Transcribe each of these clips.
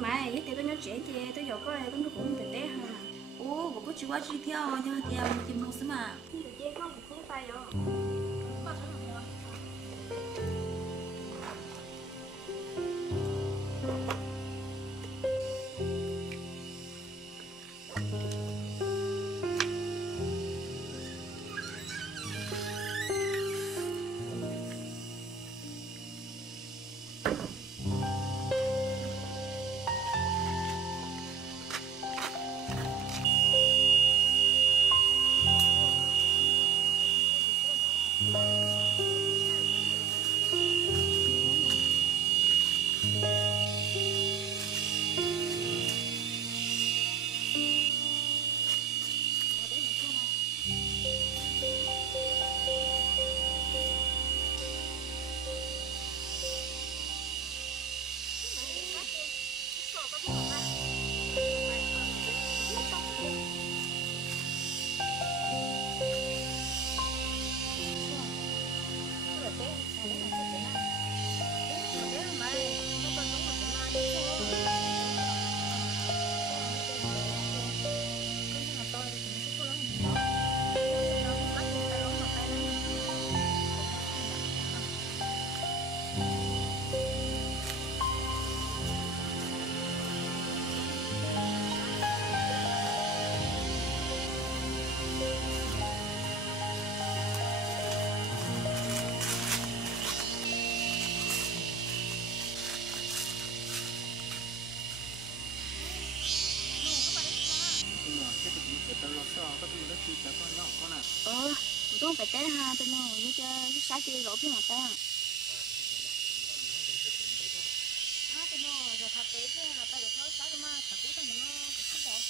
Mày với tôi nhớ chuyện thì tôi giờ có này cũng cũng tệ ha. Ủa, bộ có chịu quá chi theo thì tìm một xíu mà. Tự nhiên không cũng phải rồi. Tôi không phải té ha, tôi nói như cái sáng kia rổ phía mặt ta. Tôi nói giờ thật té chứ là ta được nói sáng mà thật cũng thành nó cũng không.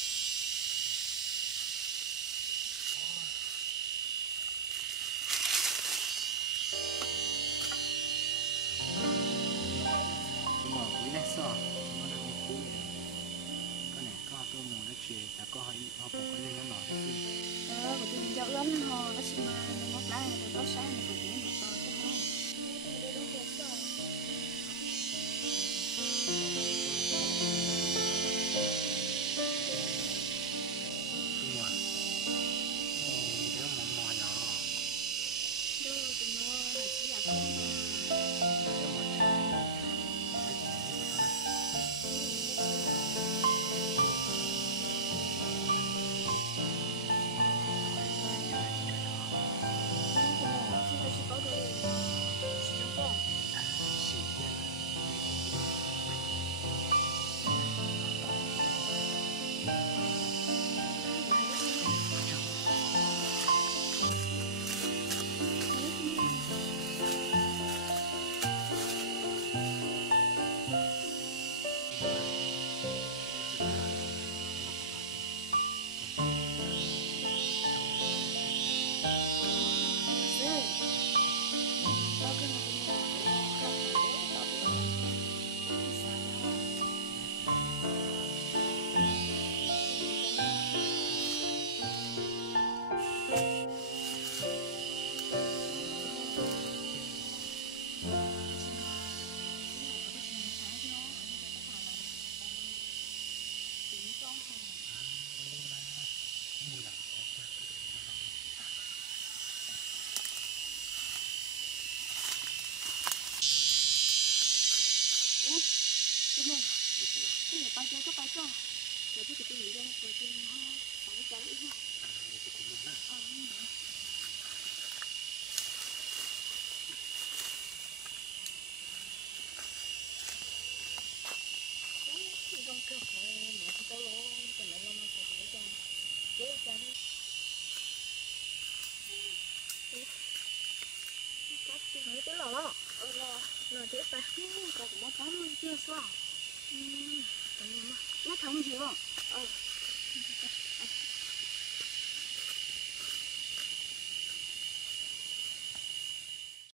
Nhưng mà quý này sao? Mà nó không cũ này. Cái này có tôi muốn nó chuyện, ta có hỏi họ bỏ cái này nó nói cái gì? Của tôi dạo lắm họ nó xin mà nó đá này tôi có sáng này tôi cũng được rồi chứ không. Tôi đúng rồi sao? Nhưng mà nếu mà mò nhỏ Đưa tụi nó là chỉ là không mà. Cái này bao nhiêu có bao nhiêu? Rồi cái tiền mình ra rồi tiền nó phải trả ít ha. Vậy thì cũng được ha. Không cơ phải mà cái tao lo cái này lo mà phải để cho dễ cho đi. Mấy cái lò lo. Lo tiếp ta. Còn có 80 kia sao? nó thông chịu không?